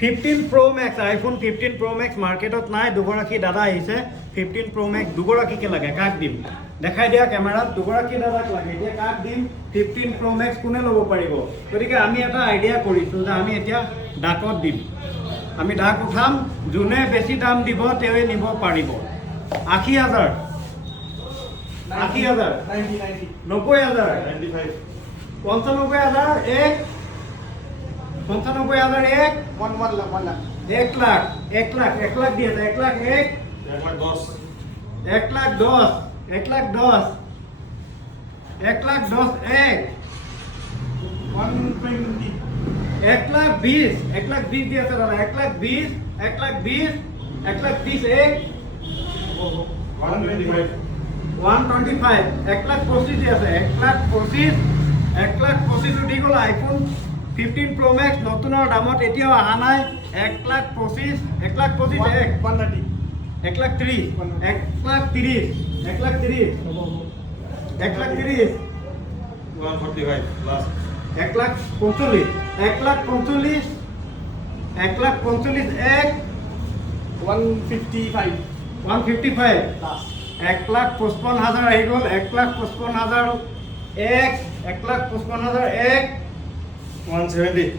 15 Pro Max iPhone 15 Pro Max মাৰ্কেটত নাই দুগৰাকী দাদা আহিছে 15 Pro Max দুগৰাকীকে লাগে কাক দিম দেখাই দিয়া ক্যামেৰাত দুগৰাকী দাদাক লাগে এতিয়া কাক দিম 15 Pro Max কোনে ল'ব পাৰিব গতিকে আমি এটা আইডিয়া কৰিছো যে আমি এতিয়া ডাকত দিম আমি ডাক উঠাম যোনে বেছি দাম দিব তেৱে নিব পাৰিব 80000 80000 90000 95 95000 এক 95000 এক 1 লাখ 1 লাখ দিয়ে 1 লাখ 1 লাখ 10 1 লাখ 10 1 লাখ 10 এক 120 1 লাখ 20 1 লাখ 20 দিয়ে দাদা 1 লাখ 20 1 লাখ 20 1 লাখ 30 এক 125 1 লাখ 25 দিয়ে আছে 1 লাখ 25 1 লাখ 25 উঠি গ'ল আইফোন 15 Pro Max নতুনৰ দামত এতিয়াও অহা নাই 1 লাখ 25 1 লাখ 25 এক 1 লাখ 30 1 লাখ 30 1 লাখ 30 1 লাখ 30 145 লাস্ট 1 লাখ 45 1 লাখ 45 1 লাখ 45 এক 155 লাস্ট 1 লাখ 55000 আহি গ'ল 1 লাখ 55000 এক 1 লাখ 55000 এক 170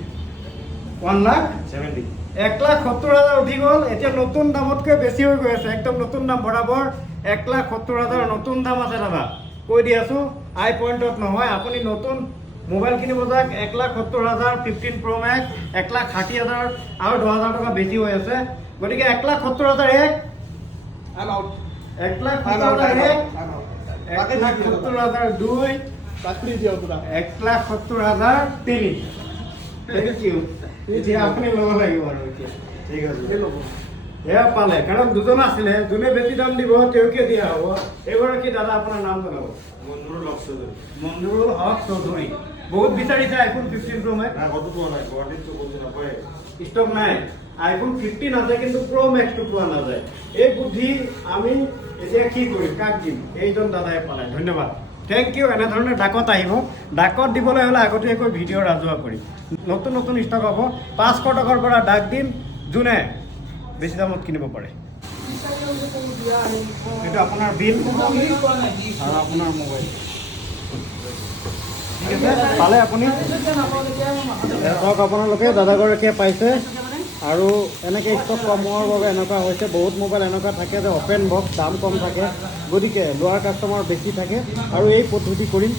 1 লাখ 70 1 লাখ 70000 উঠি গ'ল এতিয়া নতুন দামতকৈ বেছি হৈ গৈ আছে একদম নতুন দাম বৰাবৰ 1 লাখ 70000 নতুন দাম আছে দাদা কৈ দি আছো আই পইণ্টত নহয় আপুনি নতুন মোবাইল কিনিব যাক 1 লাখ 70000 15 Pro Max 1 লাখ 60000 আৰু 10000 টকা বেছি হৈ আছে গতিকে 1 লাখ 70000 এক আউট 1 লাখ 70000 এক 1 লাখ 70000 দুই চাকরি দিও পুরা 1 লাখ 70000 তিন থ্যাংক ইউ যে আপনি লব লাগিব আৰু ঠিক আছে লব এয়া পালে কাৰণ দুজন আছিলে যোনে বেছি দাম দিব তেওঁকে দিয়া হ'ব এগৰাকী দাদা আপোনাৰ নাম জনাব মঞ্জুৰুল হক চৌধুৰী বহুত বিচাৰিছে আইফোন 15 Pro Max কত পোৱা নাই গুৱাহাটীত তো বলছ নাপায় ষ্টক নাই আইফোন 15 আছে কিন্তু Pro Max তো পোৱা নাযায় এই বুদ্ধি আমি এতিয়া কি কৰিম কাক দিম এইজন দাদাই পালে ধন্যবাদ থ্যাংক ইউ এনেধৰণে ডাকত আহিব ডাকত দিবলৈ হ'লে আগতীয়াকৈ ভিডিঅ' ৰাজহুৱা কৰিম নতুন নতুন ষ্টক হ'ব 500 টকাৰ পৰা ডাক দিম যোনে বেছি দামত কিনিব পাৰে এইটো আপোনাৰ বিল আৰু আপোনাৰ মোবাইল ঠিক আছে পালে আপুনি ধৰক আপোনালোকে দাদাগৰাকীয়ে পাইছে আৰু এনেকৈ ষ্টক কম হোৱাৰ বাবে এনেকুৱা হৈছে বহুত মোবাইল এনেকুৱা থাকে যে অপেন বক্স দাম কম থাকে গতিকে লোৱাৰ কাষ্টমাৰ বেছি থাকে আৰু এই পদ্ধতি কৰিম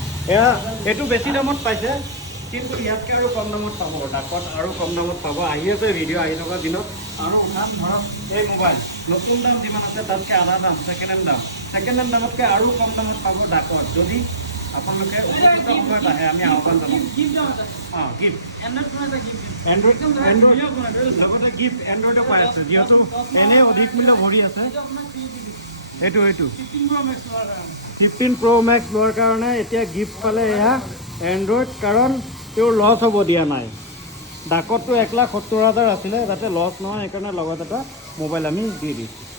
এইটো বেছি দামত পাইছে কিন্তু ইয়াতকৈ আৰু কম দামত পাব ডাকত আৰু কম দামত পাব আহি আছে ভিডিঅ' আহি থকা দিনত আৰু উঠাম ধৰক এই মোবাইল নতুন দাম যিমান আছে তাতকৈ আধা দাম ছেকেণ্ড হেণ্ড দামতকৈ আৰু কম দামত পাব ডাকত যদি আপোনালোকে উপযুক্ত সময়ত আহে আমি আহ্বান জনাম অঁ গিফ্ট এণ্ড্ৰইড লগতে গিফ্ট এণ্ড্ৰইডো পাই আছে যিহেতু এনেই অধিক মূল্য ভৰি আছে এইটো 15 Pro Max লোৱাৰ কাৰণে এতিয়া গিফ্ট পালে এয়া এণ্ড্ৰইড কাৰণ তেওঁৰ লছ হ'ব দিয়া নাই ডাকতটো 1 লাখ 70000 আছিলে যাতে লছ নহয় সেইকাৰণে লগত এটা মোবাইল আমি দি দিছোঁ